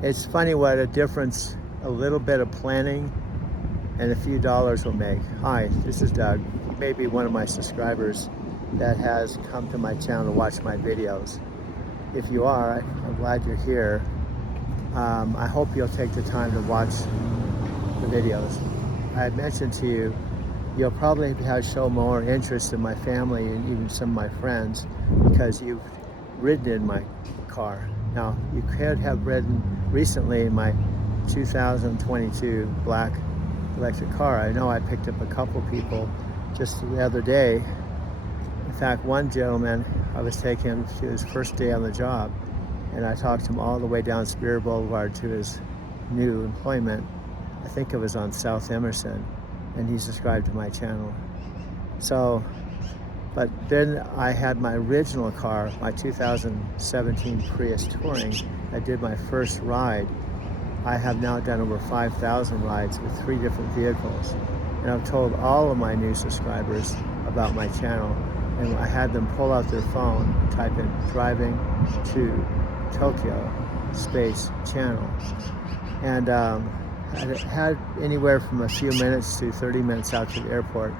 It's funny what a difference a little bit of planning and a few dollars will make. Hi, this is Doug. You may be one of my subscribers that has come to my channel to watch my videos. If you are, I'm glad you're here. I hope you'll take the time to watch the videos. I had mentioned to you, you'll probably show more interest in my family and even some of my friends because you've ridden in my car. Now, you could have ridden recently in my 2022 black electric car. I know I picked up a couple people just the other day. In fact, one gentleman, I was taking him to his first day on the job, and I talked to him all the way down Spear Boulevard to his new employment. I think it was on South Emerson, and he subscribed to my channel. So, but then I had my original car, my 2017 Prius Touring. I did my first ride. I have now done over 5,000 rides with 3 different vehicles. And I've told all of my new subscribers about my channel. And I had them pull out their phone, type in driving to Tokyo space channel. And I had anywhere from a few minutes to 30 minutes out to the airport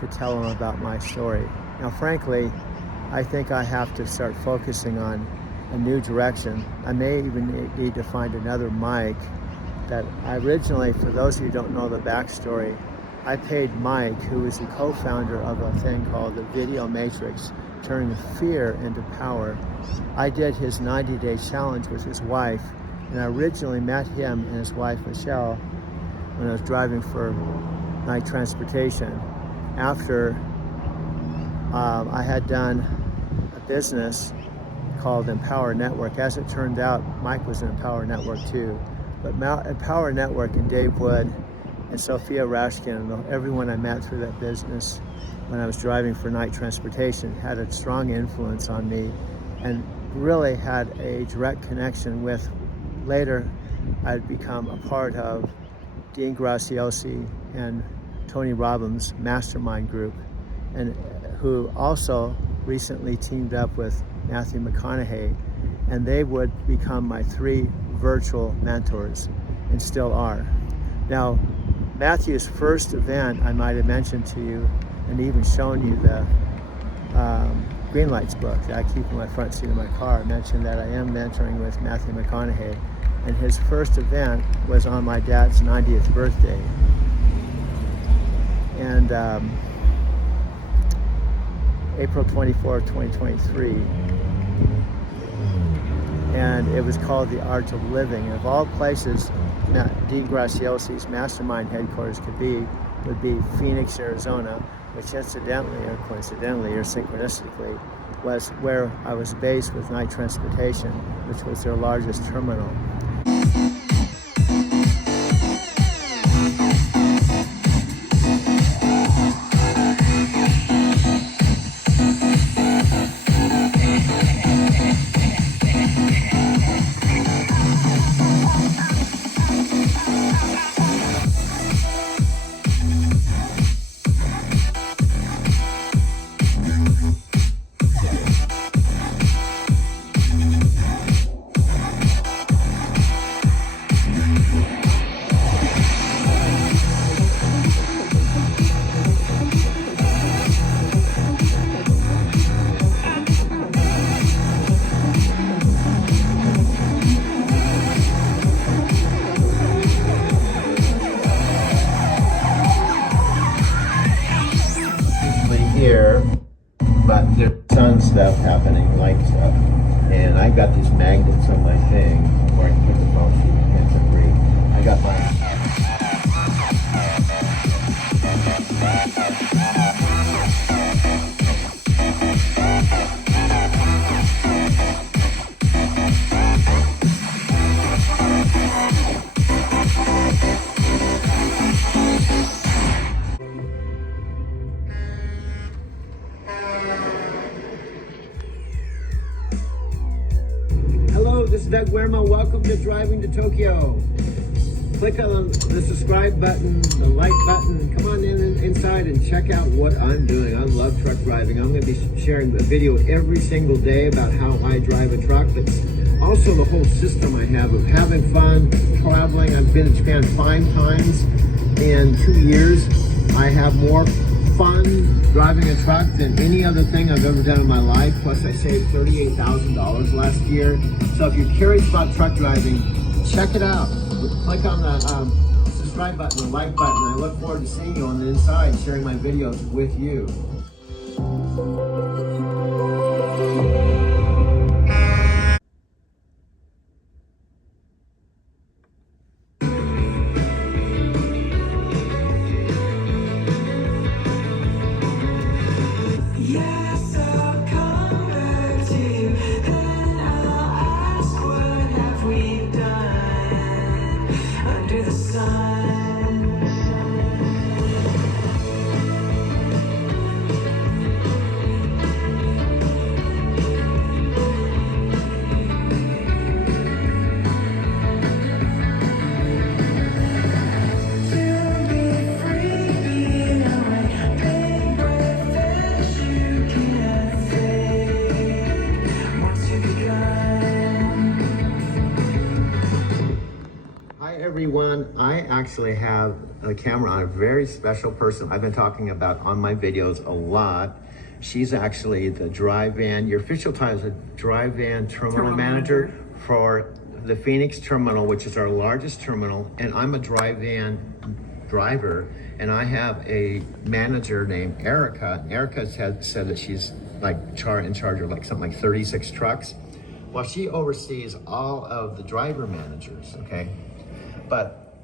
to tell them about my story. Now, frankly, I think I have to start focusing on a new direction. I may even need to find another mic that I originally, for those of you who don't know the backstory, I paid Mike, who is the co-founder of a thing called the Video Matrix, Turning Fear into Power. I did his 90-day challenge with his wife, and I originally met him and his wife, Michelle, when I was driving for Night Transportation. After I had done a business called Empower Network. As it turned out, Mike was in Empower Network too. But Empower Network and Dave Wood and Sophia Rashkin and everyone I met through that business when I was driving for Night Transportation had a strong influence on me and really had a direct connection with, later I'd become a part of Dean Graziosi and Tony Robbins' mastermind group, and who also recently teamed up with Matthew McConaughey, and they would become my 3 virtual mentors and still are. Now, Matthew's first event, I might have mentioned to you and even shown you the Green Lights book that I keep in my front seat of my car. I mentioned that I am mentoring with Matthew McConaughey, and his first event was on my dad's 90th birthday. And April 24, 2023. And it was called The Art of Living. And of all places Dean Graziosi's mastermind headquarters would be Phoenix, Arizona, which incidentally or coincidentally or synchronistically was where I was based with Night Transportation, which was their largest terminal. Here, but there's sun stuff happening, light stuff, and I got these magnets on my thing where I can put the phone so you can't breathe. I got my This is Doug Guermo. Welcome to Driving to Tokyo. Click on the subscribe button, the like button. Come on inside and check out what I'm doing. I love truck driving. I'm going to be sharing a video every single day about how I drive a truck. But also the whole system I have of having fun, traveling. I've been to Japan 5 times in 2 years. I have more fun driving a truck than any other thing I've ever done in my life. Plus I saved $38,000 last year. So if you're curious about truck driving, check it out. Click on the subscribe button, the like button. I look forward to seeing you on the inside, sharing my videos with you. Yes, I'll come back to you, and I'll ask, what have we done under the sun? To be free, being away, big breath as you can't fade once you begun. Hi everyone, I actually have a camera on a very special person I've been talking about on my videos a lot. She's actually the dry van, your official title is a dry van terminal manager for the Phoenix terminal, which is our largest terminal, and I'm a dry van driver, and I have a manager named Erica. Erica said that she's like in charge of like something like 36 trucks. Well, she oversees all of the driver managers, okay? But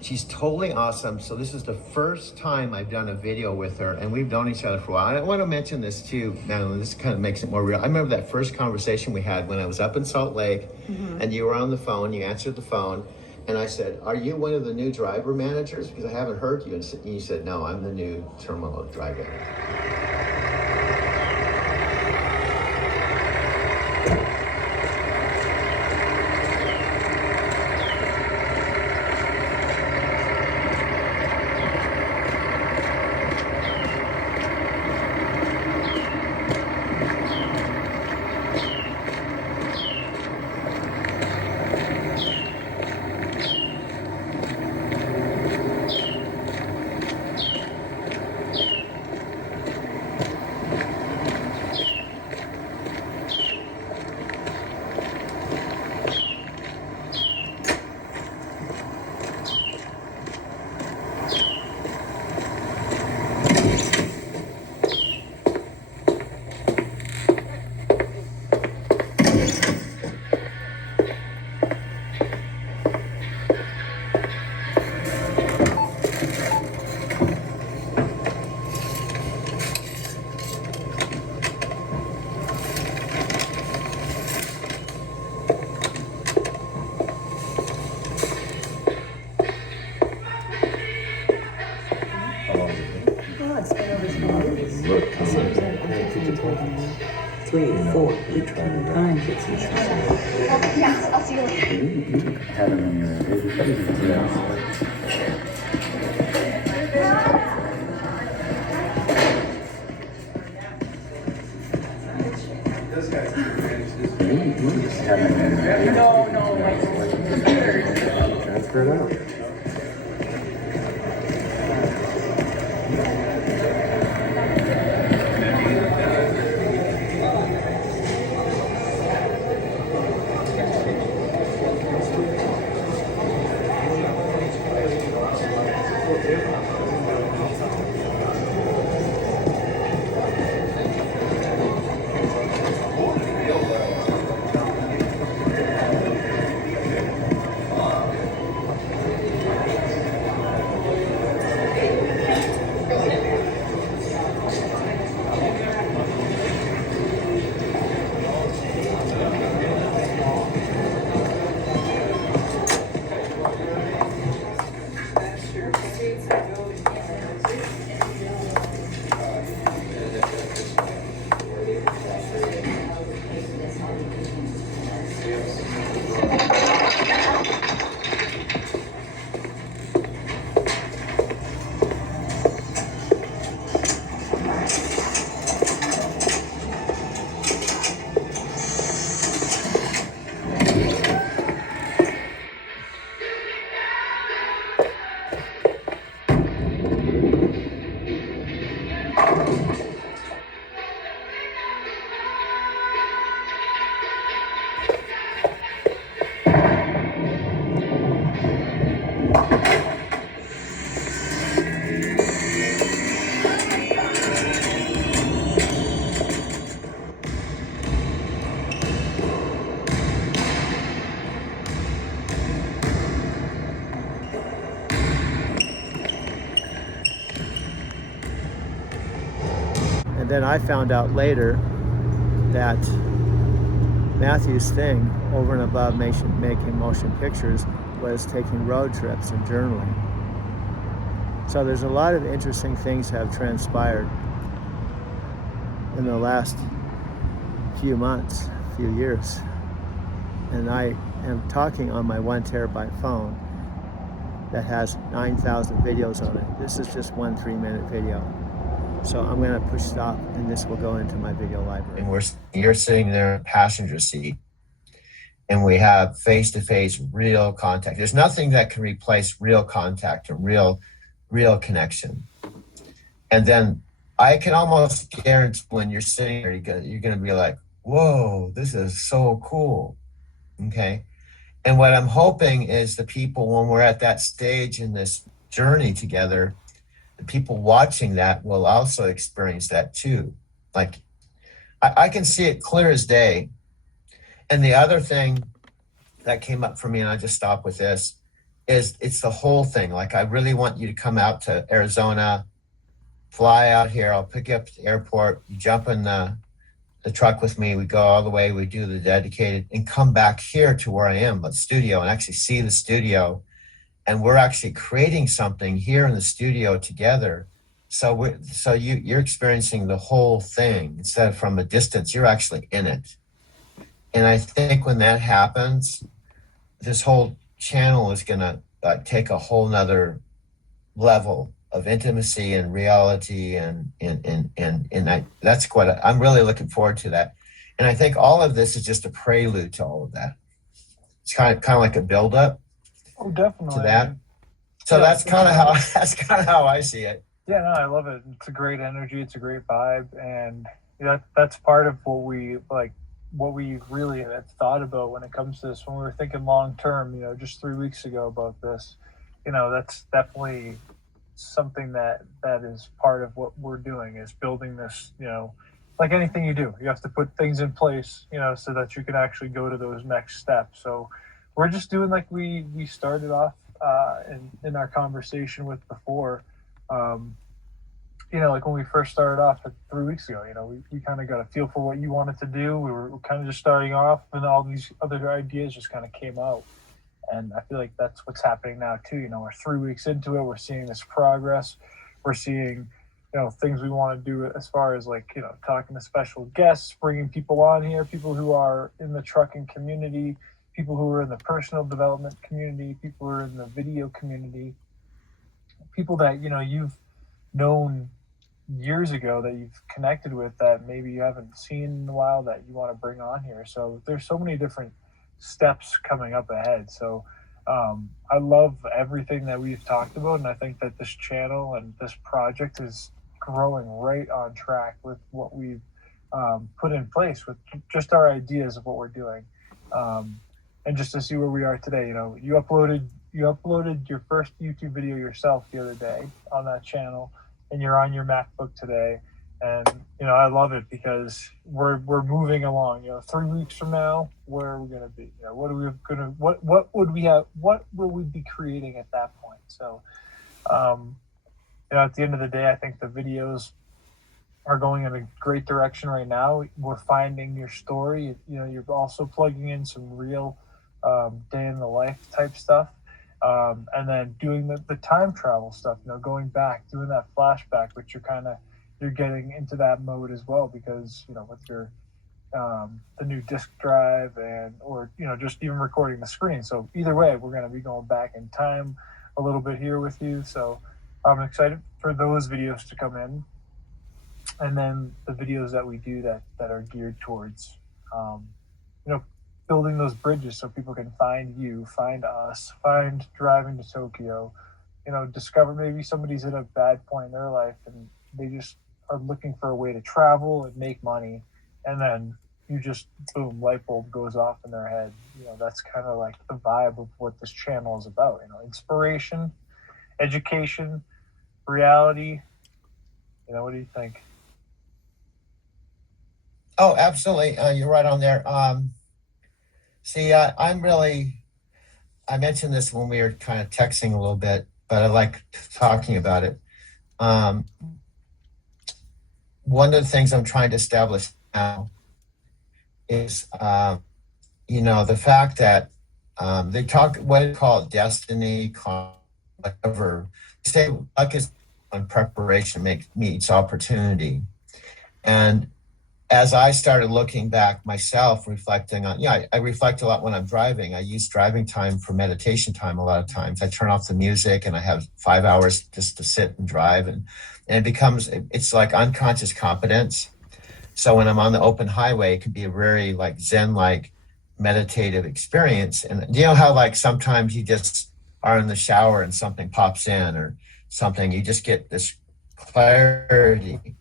she's totally awesome. So this is the first time I've done a video with her, and we've known each other for a while. I want to mention this too, Madeline, this kind of makes it more real. I remember that first conversation we had when I was up in Salt Lake, and you were on the phone, you answered the phone, and I said, are you one of the new driver managers? Because I haven't heard you. And you said, no, I'm the new terminal driver. Look, come on. 3, 4, 8 times it's Yeah, I'll see you later. You have them in your transfer it out. And then I found out later that Matthew's thing, over and above making motion pictures, was taking road trips and journaling. So there's a lot of interesting things have transpired in the last few months, few years. And I am talking on my 1 terabyte phone that has 9,000 videos on it. This is just one 3-minute video. So I'm gonna push stop and this will go into my video library. And you're sitting there in the passenger seat and we have face-to-face real contact. There's nothing that can replace real contact or real connection. And then I can almost guarantee when you're sitting there, you're gonna be like, whoa, this is so cool, okay? And what I'm hoping is the people, when we're at that stage in this journey together, the people watching that will also experience that too. Like, I can see it clear as day. And the other thing that came up for me, and I just stop with this, is it's the whole thing. Like, I really want you to come out to Arizona, fly out here, I'll pick you up at the airport, you jump in the truck with me, we go all the way, we do the dedicated, and come back here to where I am, the studio, and actually see the studio. And we're actually creating something here in the studio together. So you're experiencing the whole thing instead of from a distance, you're actually in it. And I think when that happens, this whole channel is gonna take a whole nother level of intimacy and reality, and that's what I'm really looking forward to that. And I think all of this is just a prelude to all of that. It's kind of like a buildup. Oh, definitely. To that. So Yeah, that's kind of how I see it. Yeah, no, I love it. It's a great energy. It's a great vibe, and that's part of what we like. What we really have thought about when it comes to this, when we were thinking long term, just 3 weeks ago about this, that's definitely something that is part of what we're doing, is building this, like anything you do, you have to put things in place, so that you can actually go to those next steps. So we're just doing like we started off in our conversation with before, like when we first started off 3 weeks ago, we kind of got a feel for what you wanted to do. We were kind of just starting off, and all these other ideas just kind of came out. And I feel like that's what's happening now too. We're 3 weeks into it. We're seeing this progress. We're seeing, things we want to do as far as like, talking to special guests, bringing people on here, people who are in the trucking community, people who are in the personal development community, people who are in the video community, people that, you've known years ago that you've connected with that maybe you haven't seen in a while that you want to bring on here. So there's so many different steps coming up ahead. So I love everything that we've talked about, and I think that this channel and this project is growing right on track with what we've put in place with just our ideas of what we're doing. And just to see where we are today, you uploaded your first YouTube video yourself the other day on that channel, and you're on your MacBook today. And I love it because we're moving along. 3 weeks from now, where are we going to be? What will we be creating at that point? So, at the end of the day, I think the videos are going in a great direction right now. We're finding your story. You're also plugging in some real day in the life type stuff, and then doing the time travel stuff. Going back, doing that flashback, which you're getting into that mode as well, because with your the new disk drive or just even recording the screen. So either way, we're going to be going back in time a little bit here with you. So I'm excited for those videos to come in, and then the videos that we do that are geared towards building those bridges so people can find you, find us, find Driving to Tokyo, discover maybe somebody's at a bad point in their life and they just are looking for a way to travel and make money, and then you just, boom, light bulb goes off in their head. That's kind of like the vibe of what this channel is about. Inspiration, education, reality. What do you think? Oh, absolutely. You're right on there. See, I mentioned this when we were kind of texting a little bit, but I like talking about it. one of the things I'm trying to establish now is, the fact that they talk what they call destiny, whatever. They say luck is when preparation meets opportunity. And as I started looking back myself, reflecting on, I reflect a lot when I'm driving. I use driving time for meditation time a lot of times. I turn off the music and I have 5 hours just to sit and drive. And it's like unconscious competence. So when I'm on the open highway, it can be a very like Zen-like meditative experience. And you know how like sometimes you just are in the shower and something pops in or something, you just get this clarity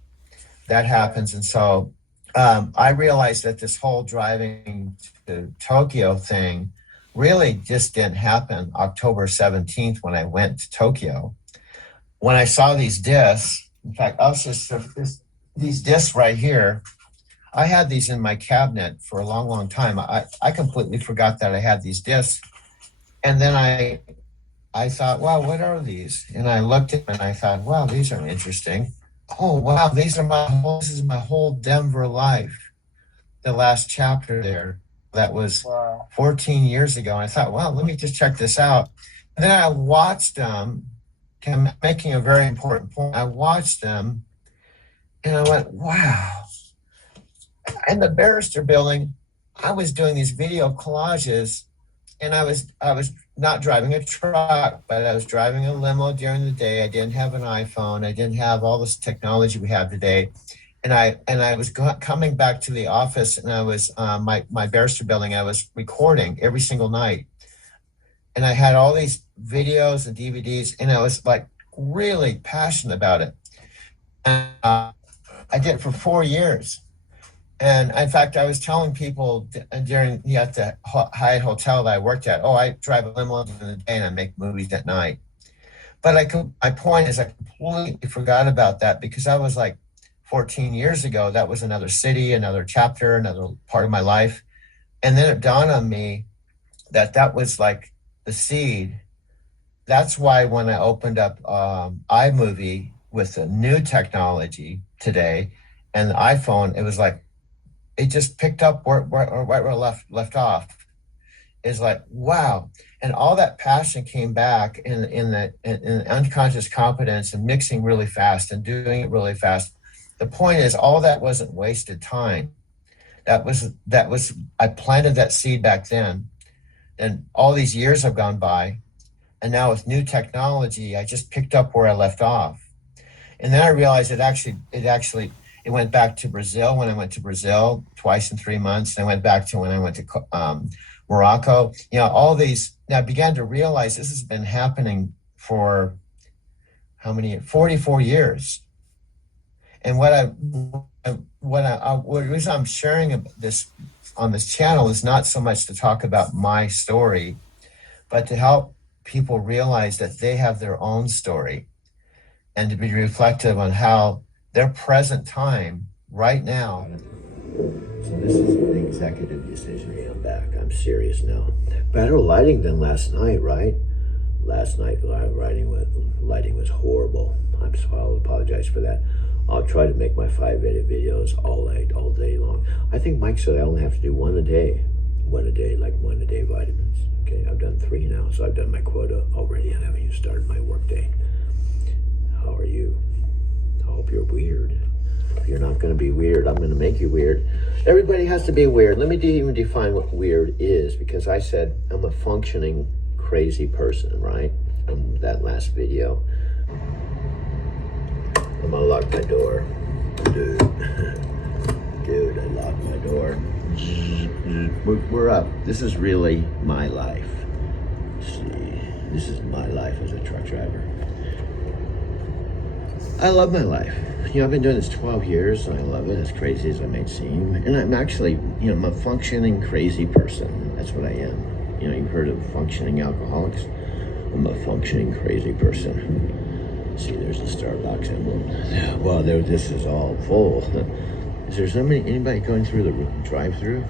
that happens. And so I realized that this whole driving to Tokyo thing really just didn't happen October 17th when I went to Tokyo. When I saw these discs, in fact, these discs right here, I had these in my cabinet for a long, long time. I completely forgot that I had these discs. And then I thought, wow, what are these? And I looked at them and I thought, wow, these are interesting. Oh, wow, this is my whole Denver life. The last chapter there, that was 14 years ago. And I thought, wow, let me just check this out. And then I watched them, I'm making a very important point. I watched them and I went, wow. In the Barrister Building, I was doing these video collages and I was not driving a truck, but I was driving a limo during the day. I didn't have an iPhone. I didn't have all this technology we have today. And I was coming back to the office and I was, my Barrister Building, I was recording every single night. And I had all these videos and DVDs and I was like really passionate about it. And I did it for 4 years. And in fact, I was telling people during at the Hyatt Hotel that I worked at, I drive a limo in the day and I make movies at night. But my point is I completely forgot about that because I was like 14 years ago, that was another city, another chapter, another part of my life. And then it dawned on me that was like the seed. That's why when I opened up iMovie with the new technology today and the iPhone, it was like, it just picked up where I left off. Is like, wow. And all that passion came back in the unconscious competence and mixing really fast and doing it really fast. The point is all that wasn't wasted time. That was I planted that seed back then. And all these years have gone by. And now with new technology, I just picked up where I left off. And then I realized it went back to Brazil when I went to Brazil twice in 3 months. And I went back to when I went to Morocco. All these, now I began to realize this has been happening for how many, 44 years. And what reason I'm sharing this on this channel is not so much to talk about my story, but to help people realize that they have their own story and to be reflective on how their present time right now. So this is an executive decision. Hey, I'm back. I'm serious now. Better lighting than last night, right? Last night lighting was horrible. I'll apologize for that. I'll try to make my 5-minute videos all day long. I think Mike said I only have to do one a day, like one a day vitamins. Okay, I've done 3 now, so I've done my quota already. I haven't even started my work day. How are you? I hope you're weird. If you're not going to be weird, I'm going to make you weird. Everybody has to be weird. Let me even define what weird is, because I said I'm a functioning crazy person, right? In that last video. I'm going to lock my door. Dude, I locked my door. We're up. This is really my life. See, this is my life as a truck driver. I love my life. I've been doing this 12 years and I love it, as crazy as it may seem. And I'm actually, I'm a functioning crazy person. That's what I am. You've heard of functioning alcoholics. I'm a functioning crazy person. See, there's the Starbucks emblem. Well, this is all full. Is there anybody going through the drive-through?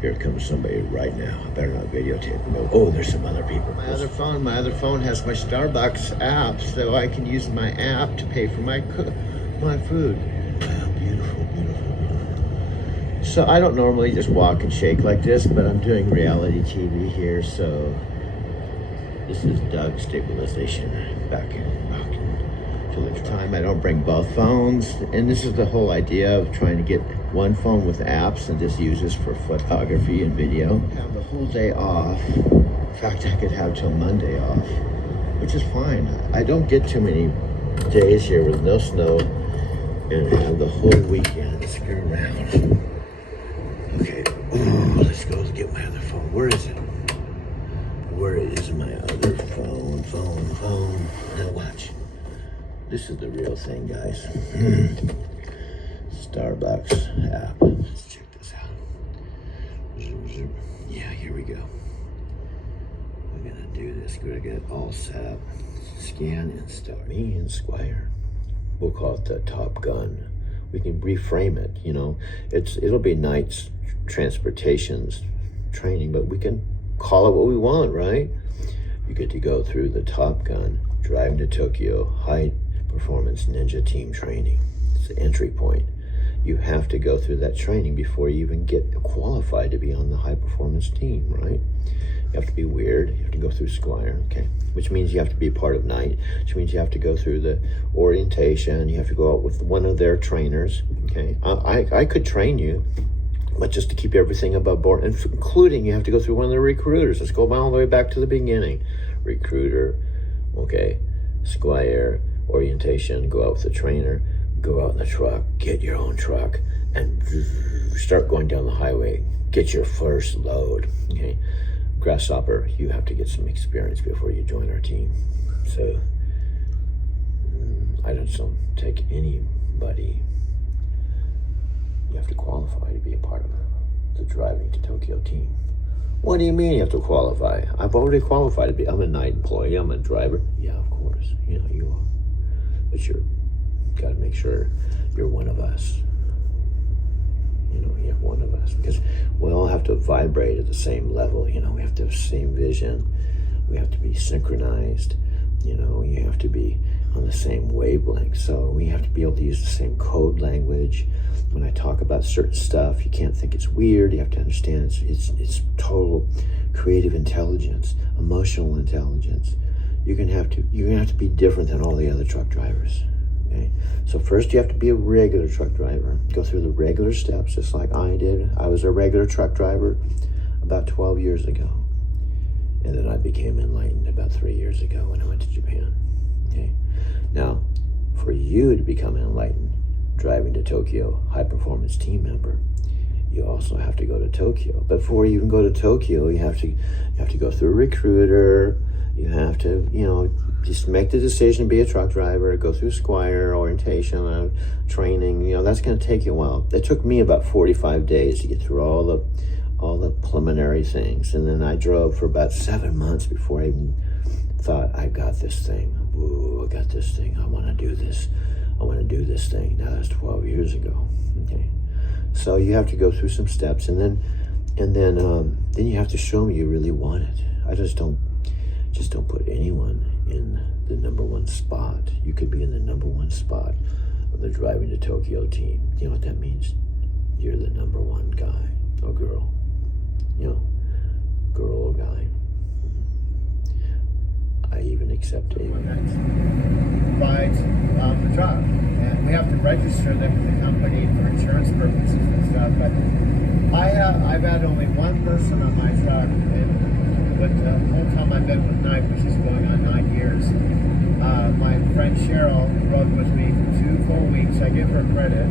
Here comes somebody right now. I better not videotape them. Oh, there's some other people. My other phone has my Starbucks app, so I can use my app to pay for my my food. Wow, beautiful, beautiful, beautiful. So I don't normally just walk and shake like this, but I'm doing reality TV here, so this is Doug Stabilization back to the time. I don't bring both phones, and this is the whole idea of trying to get one phone with apps and just use this for photography and video. Have the whole day off. In fact, I could have till Monday off, which is fine. I don't get too many days here with no snow and have the whole weekend to screw around. Okay, let's go get my other phone. Where is it? Where is my other phone? Now watch. This is the real thing, guys. Starbucks app. Let's check this out. Yeah, here we go. We're gonna do this. We're gonna get it all set up. Scan and start. Me and Squire. We'll call it the Top Gun. We can reframe it, you know. It'll be Knight's Transportation's training, but we can call it what we want, right? You get to go through the Top Gun, driving to Tokyo, high performance ninja team training. It's the entry point. You have to go through that training before you even get qualified to be on the high performance team, right? You have to be weird. You have to go through Squire, okay? Which means you have to be part of Knight, which means you have to go through the orientation. You have to go out with one of their trainers, okay? I could train you, but just to keep everything above board, including you have to go through one of the recruiters. Let's go all the way back to the beginning. Recruiter, okay, Squire, orientation, go out with the trainer, go out in the truck, get your own truck, and start going down the highway. Get your first load, okay? Grasshopper, you have to get some experience before you join our team. So, I just don't take anybody. You have to qualify to be a part of the Driving to Tokyo team. What do you mean you have to qualify? I've already qualified to be. I'm a Knight employee. I'm a driver. Yeah, of course. You know you are. But you're got to make sure you're one of us. You know, you're one of us, because we all have to vibrate at the same level. You know, we have to have the same vision. We have to be synchronized. You know, you have to be on the same wavelength. So we have to be able to use the same code language. When I talk about certain stuff, you can't think it's weird. You have to understand it's total creative intelligence, emotional intelligence. You're gonna have to be different than all the other truck drivers. Okay? So first you have to be a regular truck driver. Go through the regular steps, just like I did. I was a regular truck driver about 12 years ago. And then I became enlightened about 3 years ago when I went to Japan. Okay? Now, for you to become enlightened, driving to Tokyo, high performance team member, you also have to go to Tokyo. Before you can go to Tokyo, you have to go through a recruiter. You have to, you know, just make the decision to be a truck driver, go through Squire, orientation, training. You know, that's going to take you a while. It took me about 45 days to get through all the preliminary things. And then I drove for about 7 months before I even thought, I got this thing. Ooh, I got this thing. I want to do this. I want to do this thing. Now that's 12 years ago. Okay. So you have to go through some steps, and then you have to show me you really want it. I just don't put anyone in the #1 spot. You could be in the #1 spot of the Driving to Tokyo team. You know what that means? You're the #1 guy or girl. You know, girl or guy. I even accept a Rides the truck, and we have to register them with the company for insurance purposes and stuff. But I've had only one person on my truck, but the whole time I've been with Knight, which is going on 9 years. My friend Cheryl rode with me for 2 full weeks. I give her credit.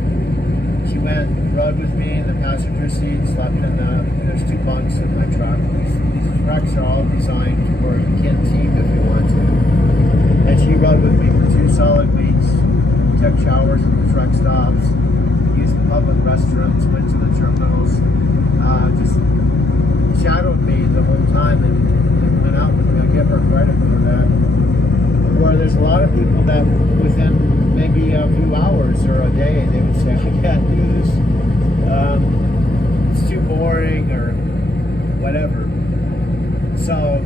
She rode with me in the passenger seat, slept in there's 2 bunks in my truck. These trucks are all designed where you can team if you want to. And she rode with me for 2 solid weeks, took showers at the truck stops, used the public restrooms, went to the terminals, just shadowed me the whole time and went out with me. I give her credit for that. Where there's a lot of people that within maybe a few hours or a day, they would say, I can't do this. It's too boring or whatever. So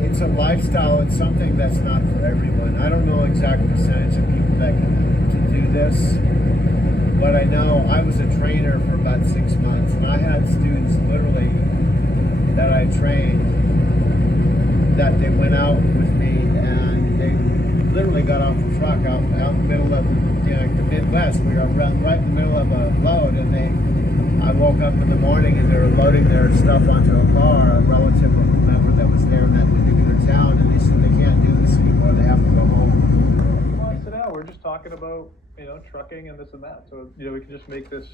it's a lifestyle. It's something that's not for everyone. I don't know exact percentage of people that can to do this, but I know I was a trainer for about 6 months, and I had students literally that I trained that they went out with me and they literally got off the truck out in the middle of the Midwest. We were right in the middle of a load, and I woke up in the morning and they were loading their stuff onto a car. A relative of a member that was there in that particular town, and they said they can't do this anymore. They have to go home. Well, sit down. We're just talking about, trucking and this and that. So, we can just make this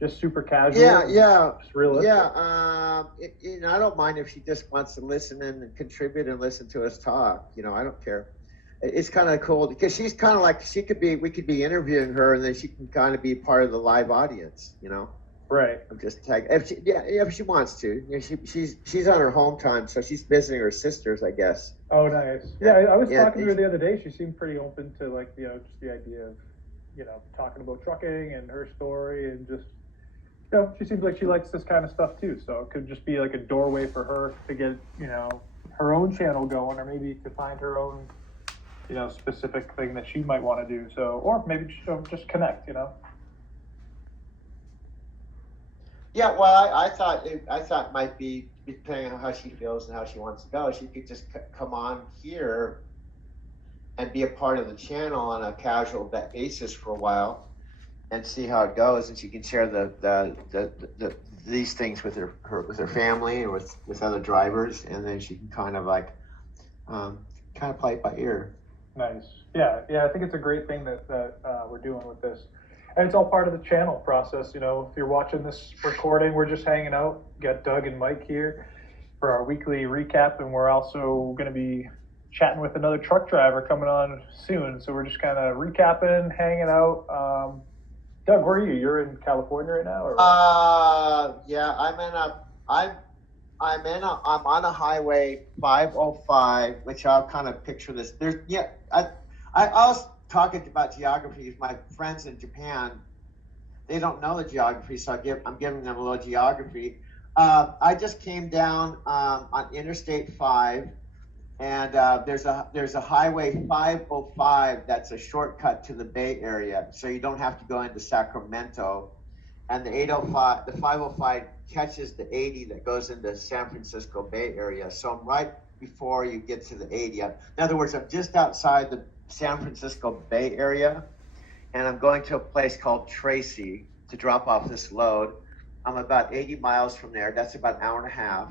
just super casual. Yeah. Just realistic. Yeah, I don't mind if she just wants to listen in and contribute and listen to us talk. I don't care. It's kind of cool because she's kind of like we could be interviewing her, and then she can kind of be part of the live audience. Right. I'm just tagging if she wants to. She's on her home time, so she's visiting her sisters, I guess. Oh, nice. Yeah, I was Yeah, talking to her the other day. She seemed pretty open to just the idea of, talking about trucking and her story, and just, she seems like she likes this kind of stuff too. So it could just be like a doorway for her to get, her own channel going, or maybe to find her own, specific thing that she might want to do. So, or maybe just connect, Yeah, well, I thought it might be, depending on how she feels and how she wants to go, she could just come on here and be a part of the channel on a casual basis for a while and see how it goes, and she can share these things with her family and with other drivers, and then she can kind of play it by ear. Nice. Yeah. I think it's a great thing that we're doing with this. And it's all part of the channel process. If you're watching this recording, we're just hanging out. Got Doug and Mike here for our weekly recap, and we're also going to be chatting with another truck driver coming on soon. So we're just kind of recapping, hanging out. Doug, where are you? You're in California right now, or? Yeah, I'm on a highway 505, which I'll kind of picture this. I was talking about geography. My friends in Japan, they don't know the geography, so I'm giving them a little geography. I just came down on Interstate 5, and there's a highway 505 that's a shortcut to the Bay Area, so you don't have to go into Sacramento. And the 505 catches the 80 that goes into San Francisco Bay Area. So I'm right before you get to the 80. In other words, I'm just outside the San Francisco Bay Area, and I'm going to a place called Tracy to drop off this load. I'm about 80 miles from there. That's about an hour and a half.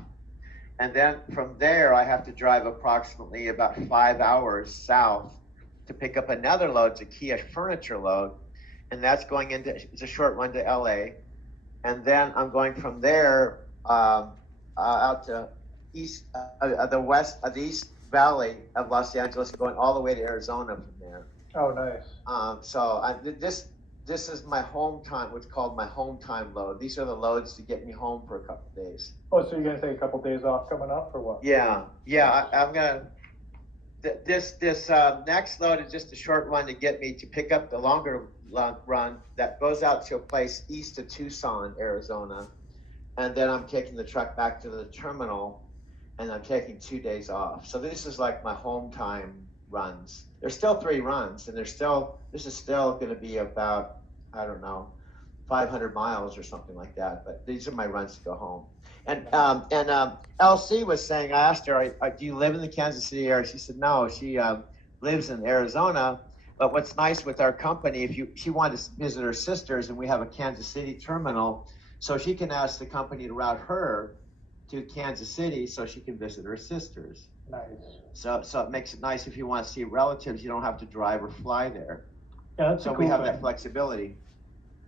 And then from there, I have to drive approximately about 5 hours south to pick up another load. It's a Kia furniture load, and that's going it's a short run to LA. And then I'm going from there out to the East Valley of Los Angeles, going all the way to Arizona from there. Oh, nice. This is my home time, what's called my home time load. These are the loads to get me home for a couple of days. Oh, so you're going to take a couple of days off coming up, or what? Yeah. I'm going to, this next load is just a short run to get me to pick up the longer run that goes out to a place east of Tucson, Arizona. And then I'm taking the truck back to the terminal, and I'm taking 2 days off. So this is like my home time runs. There's still 3 runs, and this is still going to be about, 500 miles or something like that. But these are my runs to go home. And LC was saying, I asked her, do you live in the Kansas City area? She said, no, she lives in Arizona. But what's nice with our company, she wanted to visit her sisters, and we have a Kansas City terminal, so she can ask the company to route her to Kansas City so she can visit her sisters. Nice. So it makes it nice if you want to see relatives, you don't have to drive or fly there. Yeah, that's so a cool we have thing. that flexibility.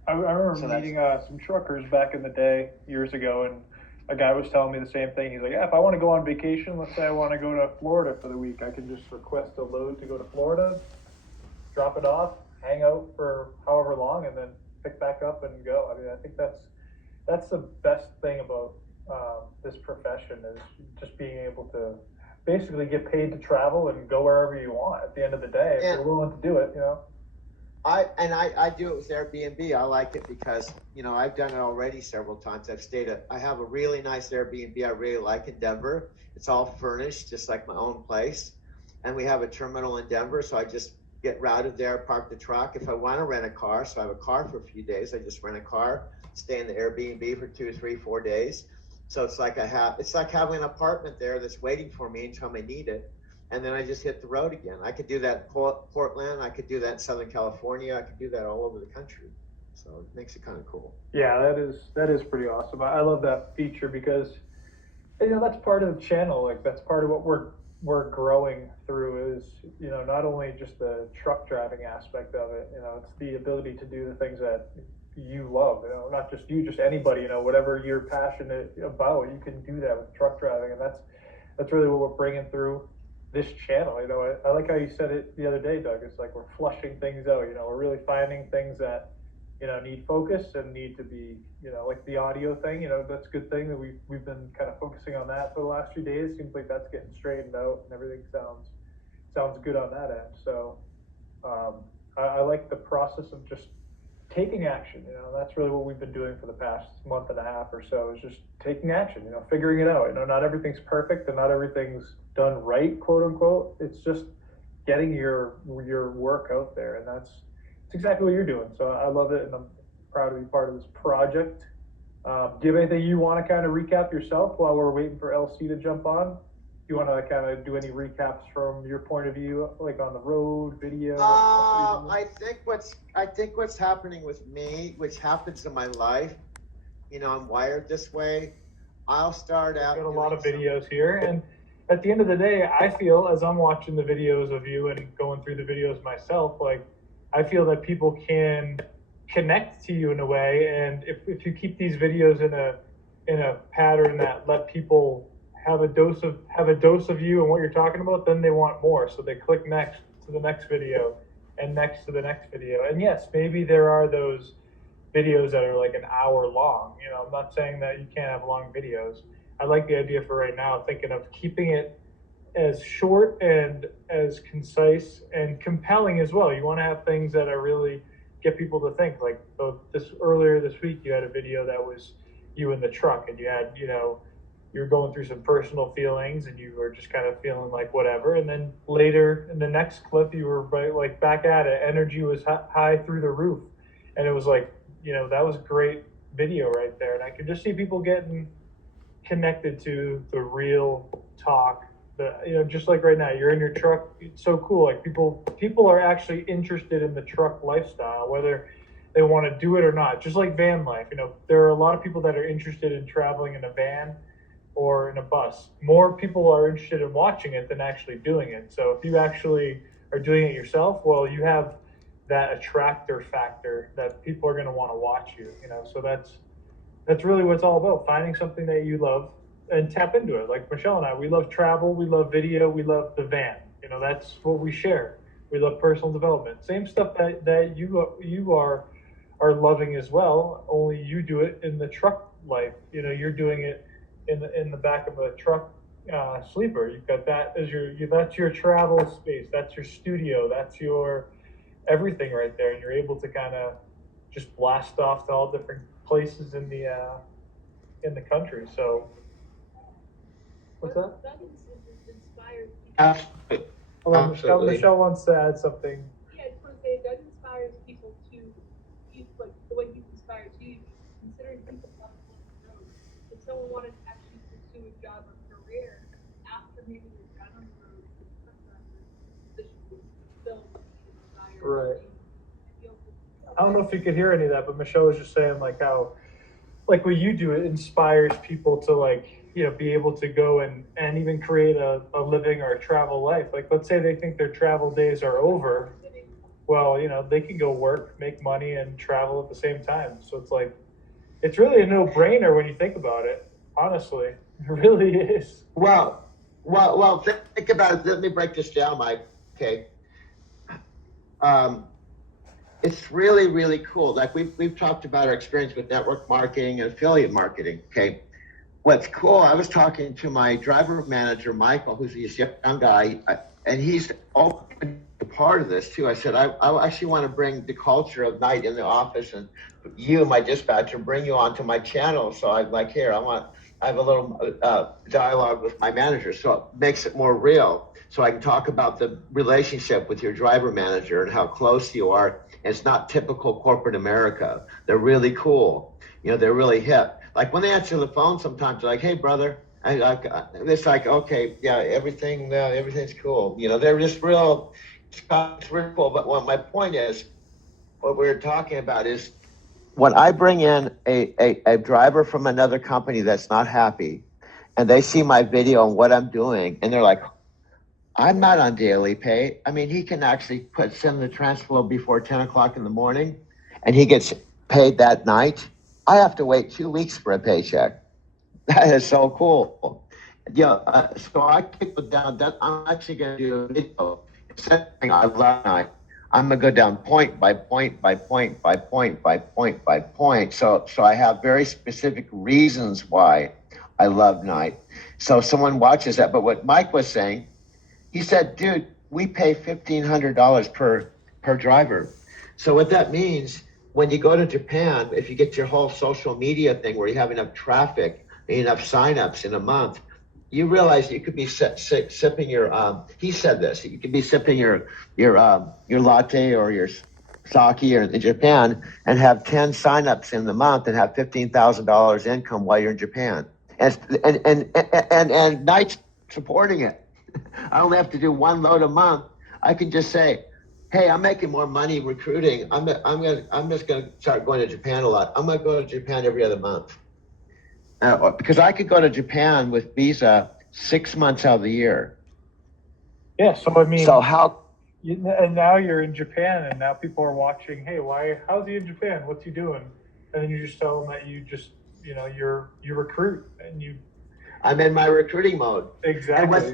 I remember meeting some truckers back in the day, years ago, and a guy was telling me the same thing. He's like, yeah, if I want to go on vacation, let's say I want to go to Florida for the week, I can just request a load to go to Florida, drop it off, hang out for however long, and then pick back up and go. I mean, I think that's the best thing about this profession, is just being able to basically get paid to travel and go wherever you want at the end of the day, if you're willing to do it, I do it with Airbnb. I like it because, you know, I've done it already several times. I have a really nice Airbnb I really like in Denver. It's all furnished, just like my own place. And we have a terminal in Denver, so I just get routed there, park the truck. If I want to rent a car, so I have a car for a few days, I just rent a car, stay in the Airbnb for 2, 3, 4 days. So it's like having an apartment there that's waiting for me until I need it. And then I just hit the road again. I could do that in Portland. I could do that in Southern California. I could do that all over the country. So it makes it kind of cool. Yeah, that is pretty awesome. I love that feature because, you know, that's part of the channel. Like that's part of what we're growing through is, you know, not only just the truck driving aspect of it. You know, it's the ability to do the things that you love. You know, not just you, just anybody. You know, whatever you're passionate about, you can do that with truck driving, and that's really what we're bringing through this channel. You know, I like how you said it the other day, Doug. It's like we're flushing things out. You know, we're really finding things that, you know, need focus and need to be, you know, like the audio thing. You know, that's a good thing that we've been kind of focusing on that for the last few days. Seems like that's getting straightened out and everything sounds good on that end. So I like the process of just taking action. You know, that's really what we've been doing for the past month and a half or so, is just taking action, you know, figuring it out. You know, not everything's perfect and not everything's done right, quote unquote. It's just getting your work out there, and that's exactly what you're doing. So I love it, and I'm proud to be part of this project. Do you have anything you want to kind of recap yourself while we're waiting for LC to jump on? Do you want to kind of do any recaps from your point of view, like on the road, video? I think what's happening with me, which happens in my life, you know, I'm wired this way. I'll start out. I've got a lot of videos here, and at the end of the day, I feel, as I'm watching the videos of you and going through the videos myself, like I feel that people can connect to you in a way, and if you keep these videos in a pattern that let people have a dose of you and what you're talking about, then they want more, so they click next to the next video and next to the next video. And yes, maybe there are those videos that are like an hour long. You know, I'm not saying that you can't have long videos. I like the idea for right now, thinking of keeping it as short and as concise and compelling as well. You want to have things that are really get people to think. Like earlier this week, you had a video that was you in the truck, and you had, you know, you were going through some personal feelings and you were just kind of feeling like whatever. And then later in the next clip, you were like back at it. Energy was high through the roof. And it was like, you know, that was great video right there. And I could just see people getting connected to the real talk. You know, just like right now, you're in your truck. It's so cool. Like people are actually interested in the truck lifestyle, whether they want to do it or not. Just like van life, you know, there are a lot of people that are interested in traveling in a van or in a bus. More people are interested in watching it than actually doing it. So if you actually are doing it yourself, well, you have that attractor factor that people are going to want to watch you, you know. So that's really what it's all about, finding something that you love and tap into it. Like Michelle and I, we love travel, we love video, we love the van. You know, that's what we share. We love personal development. Same stuff that you are loving as well, only you do it in the truck life. You know, you're doing it in the back of a truck sleeper. You've got that as that's your travel space, that's your studio, that's your everything right there, and you're able to kind of just blast off to all different places in the country. So what's that? That inspires people. Absolutely. Hold on, Absolutely. Michelle wants to add something. Yeah, I just want to say that inspires people to use, like the way you inspired you, considering people on the road. If someone wanted to actually pursue a job or career after maybe they're done on the road, this should still be inspired. Right. I don't know if you could hear any of that, but Michelle was just saying like how, like what you do, it inspires people to like, you know, be able to go and even create a living or a travel life. Like, let's say they think their travel days are over. Well, you know, they can go work, make money, and travel at the same time. So it's like, it's really a no-brainer when you think about it. Honestly, it really is. Well, think about it. Let me break this down, Mike. Okay. It's really, really cool. Like we've talked about our experience with network marketing and affiliate marketing. Okay. What's cool, I was talking to my driver manager, Michael, who's this young guy, and he's open to part of this too. I said, I actually want to bring the culture of night in the office, and you, my dispatcher, bring you onto my channel. So I'm like, here, I have a little dialogue with my manager. So it makes it more real. So I can talk about the relationship with your driver manager and how close you are. And it's not typical corporate America. They're really cool. You know, they're really hip. Like when they answer the phone, sometimes they're like, hey, brother. It's like, okay, yeah, everything's cool. You know, they're just real, it's real cool. But what my point is, what we're talking about is when I bring in a driver from another company that's not happy, and they see my video and what I'm doing, and they're like, I'm not on daily pay. I mean, he can actually send the transfer before 10 o'clock in the morning, and he gets paid that night. I have to wait 2 weeks for a paycheck. That is so cool. Yeah, so I kicked down that. I'm actually going to do a video. I love night. I'm going to go down point by point by point by point by point by point. So I have very specific reasons why I love night. So someone watches that. But what Mike was saying, he said, dude, we pay $1,500 per driver. So what that means, when you go to Japan, if you get your whole social media thing where you have enough traffic, enough signups in a month, you realize you could be sipping your. He said this. You could be sipping your latte or your sake in Japan and have 10 signups in the month and have $15,000 income while you're in Japan. And Night's supporting it. I only have to do one load a month. I can just say, hey, I'm making more money recruiting. I'm just gonna start going to Japan a lot. I'm gonna go to Japan every other month. Because I could go to Japan with visa 6 months out of the year. Yeah, so I mean, so how? And now you're in Japan, and now people are watching. Hey, how's he in Japan? What's he doing? And then you just tell them that you just, you recruit and you. I'm in my recruiting mode. Exactly. And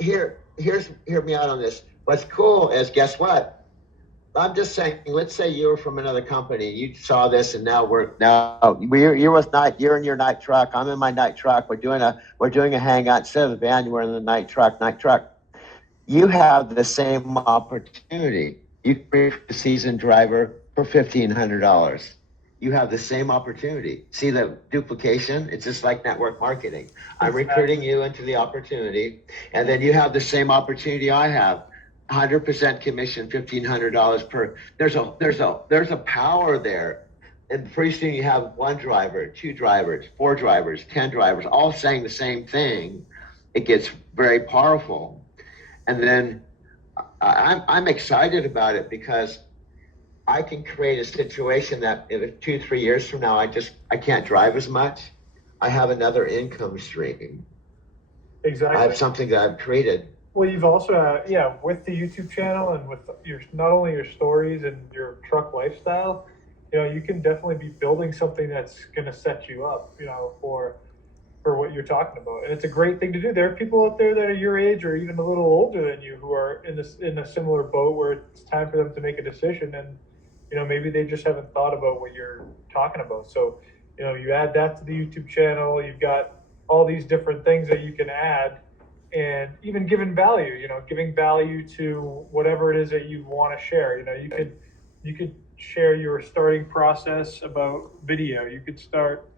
hear me out on this. What's cool is, guess what? I'm just saying, let's say you were from another company, you saw this, and now you're with Night, you're in your night truck, I'm in my night truck, we're doing a hangout. Instead of the van, we're in the night truck. You have the same opportunity. You can bring a seasoned driver for $1,500. You have the same opportunity. See the duplication? It's just like network marketing. I'm recruiting you into the opportunity, and then you have the same opportunity I have. 100% commission, $1,500 per. There's a power there, and pretty soon you have one driver, two drivers, four drivers, 10 drivers, all saying the same thing. It gets very powerful, and then I'm excited about it because I can create a situation that in 2-3 years from now, I can't drive as much. I have another income stream. Exactly. I have something that I've created. Well, you've also, with the YouTube channel and with not only your stories and your truck lifestyle, you can definitely be building something that's going to set you up, for what you're talking about. And it's a great thing to do. There are people out there that are your age or even a little older than you who are in a similar boat where it's time for them to make a decision, and maybe they just haven't thought about what you're talking about. So, you add that to the YouTube channel. You've got all these different things that you can add. And even giving value to whatever it is that you want to share. You could share your starting process about video. You could start,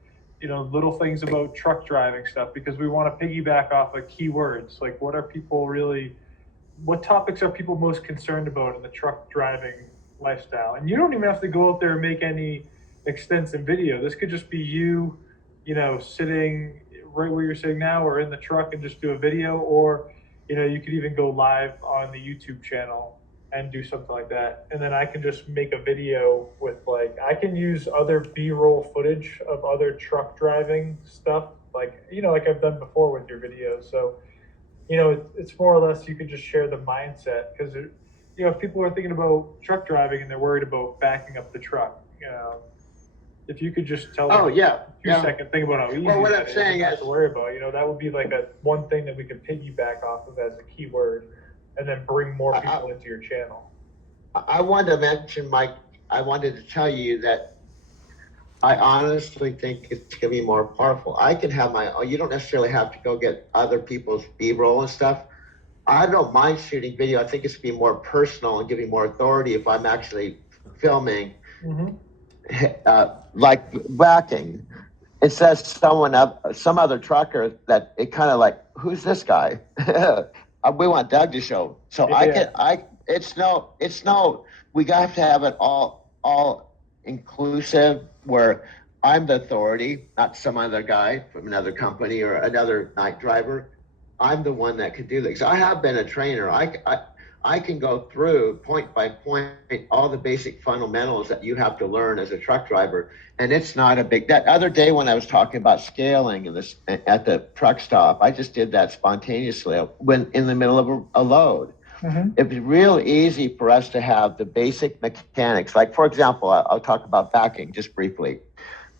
little things about truck driving stuff, because we want to piggyback off of keywords. Like, what topics are people most concerned about in the truck driving lifestyle? And you don't even have to go out there and make any extensive video. This could just be you, sitting right where you're sitting now, or in the truck, and just do a video, or you could even go live on the YouTube channel and do something like that. And then I can just make a video with I can use other B-roll footage of other truck driving stuff, like I've done before with your videos. So it's more or less you could just share the mindset, because if people are thinking about truck driving and they're worried about backing up the truck, if you could just tell them second thing about how easy what I'm saying is to worry about, that would be like one thing that we could piggyback off of as a keyword, and then bring more people into your channel. I wanted to mention, Mike, I wanted to tell you that I honestly think it's going to be more powerful. I can have you don't necessarily have to go get other people's B-roll and stuff. I don't mind shooting video. I think it's be more personal and giving more authority if I'm actually filming. Like backing. It says some other trucker that it kind of like, who's this guy? We want Doug to show. So we have to have it all inclusive where I'm the authority, not some other guy from another company or another night driver. I'm the one that can do this. I have been a trainer. I can go through point by point all the basic fundamentals that you have to learn as a truck driver. And it's not a big, that other day when I was talking about scaling at the truck stop, I just did that spontaneously when in the middle of a load. It was real easy for us to have the basic mechanics. Like, for example, I'll talk about backing just briefly.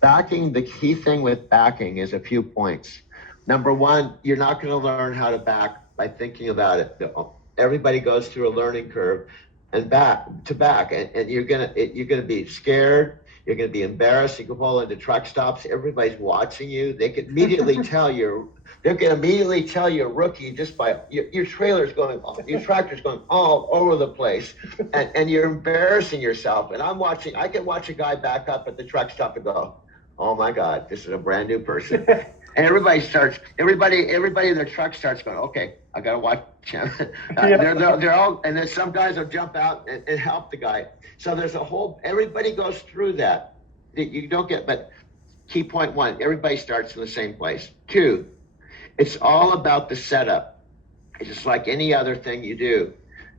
Backing, the key thing with backing is a few points. Number one, you're not going to learn how to back by thinking about it. Everybody goes through a learning curve and back, and you're gonna be scared. You're gonna be embarrassed. You can pull into truck stops. Everybody's watching you. They can immediately tell you're a rookie just by your trailer's going, your tractor's going all over the place, and you're embarrassing yourself. And I can watch a guy back up at the truck stop and go, oh my God, this is a brand new person. And everybody in their truck starts going, okay, I gotta watch him. They're all, and then some guys will jump out and help the guy. So there's everybody goes through that. You don't get, but key point one, everybody starts in the same place. Two, it's all about the setup. It's just like any other thing you do.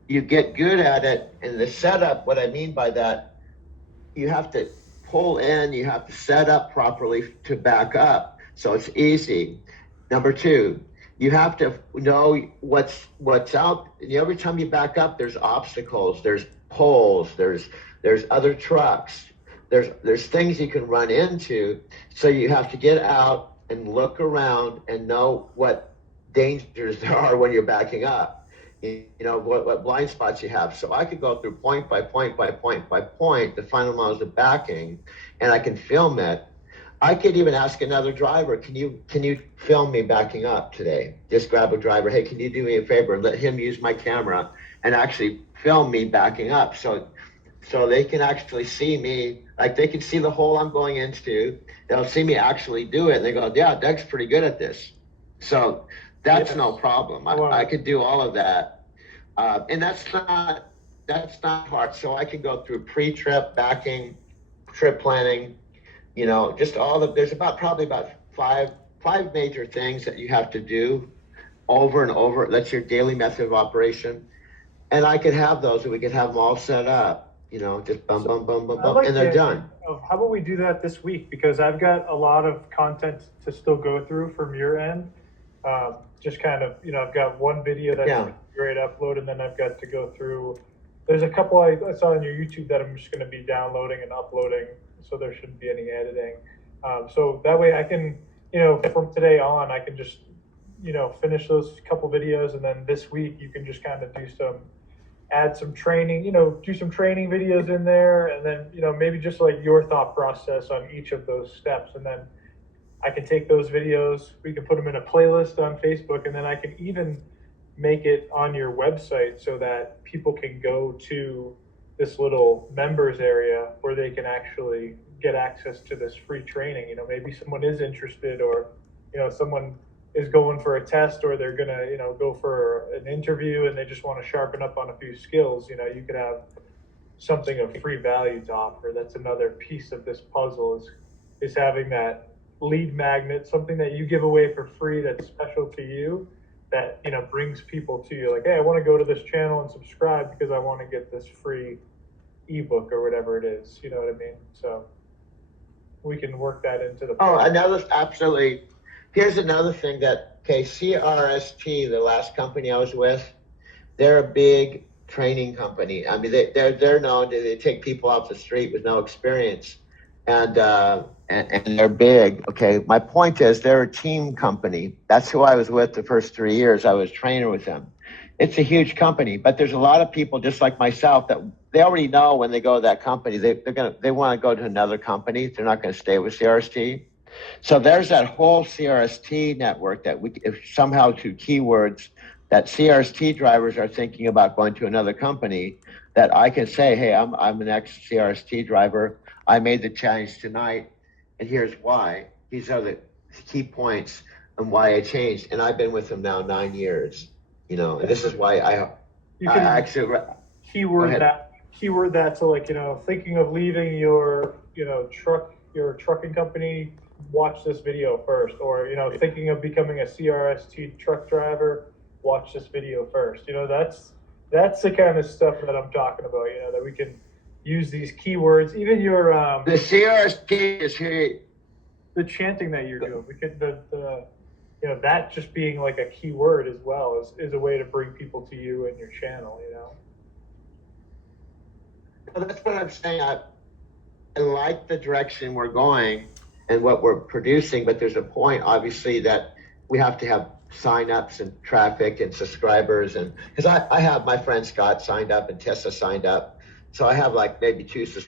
You get good at it, and the setup, what I mean by that, you have to pull in, you have to set up properly to back up. So it's easy. Number two, you have to know what's out. Every time you back up, there's obstacles, there's poles, there's other trucks, there's things you can run into. So you have to get out and look around and know what dangers there are when you're backing up. You know what blind spots you have. So I could go through point by point by point by point the fundamentals of backing, and I can film it. I could even ask another driver, can you film me backing up today? Just grab a driver, hey, can you do me a favor and let him use my camera and actually film me backing up so they can actually see me, like they can see the hole I'm going into. They'll see me actually do it and they go, yeah, Doug's pretty good at this. So that's no problem. I could do all of that. And that's not hard. So I can go through pre-trip, backing, trip planning, just there's probably about five major things that you have to do over and over. That's your daily method of operation. And I could have those, and we could have them all set up, just bum, bum, bum, bum, bum, and they're done. How about we do that this week? Because I've got a lot of content to still go through from your end. Just kind of, I've got one video that's great upload, and then I've got to go through. There's a couple I saw on your YouTube that I'm just going to be downloading and uploading, so there shouldn't be any editing. So that way I can, from today on, I can just, finish those couple videos, and then this week you can just kind of add some training, do some training videos in there, and then, maybe just like your thought process on each of those steps. And then I can take those videos, we can put them in a playlist on Facebook, and then I can even make it on your website so that people can go to this little members area where they can actually get access to this free training. Maybe someone is interested, or, someone is going for a test, or they're going to, go for an interview and they just want to sharpen up on a few skills. You could have something of free value to offer. That's another piece of this puzzle is having that lead magnet, something that you give away for free that's special to you, that brings people to you. Like, hey, I want to go to this channel and subscribe because I want to get this free ebook or whatever it is. You know what I mean? So we can work that into the Absolutely. Here's another thing CRST, the last company I was with, they're a big training company. I mean, they're known to they take people off the street with no experience, and they're big. Okay, my point is they're a team company. That's who I was with the first 3 years. I was a trainer with them. It's a huge company, but there's a lot of people just like myself that they already know when they go to that company, they want to go to another company. They're not going to stay with CRST. So there's that whole CRST network that if somehow through keywords that CRST drivers are thinking about going to another company, that I can say, hey, I'm an ex-CRST driver. I made the change tonight, and here's why. These are the key points and why I changed. And I've been with them now 9 years, you know, and this is why You I can actually, keyword ahead. that to, like, you know, thinking of leaving your, you know, your trucking company, watch this video first. Or, you know, thinking of becoming a CRST truck driver, watch this video first. You know, that's the kind of stuff that I'm talking about, you know, that we can use these keywords. Even your the CRST is here. the chanting that you're doing, we could the you know, that just being like a keyword as well is a way to bring people to you and your channel, you know. Well, that's what I'm saying. I like the direction we're going and what we're producing, but there's a point, obviously, that we have to have sign-ups and traffic and subscribers, and because I have my friend Scott signed up and Tessa signed up, so I have like maybe 2 subscribers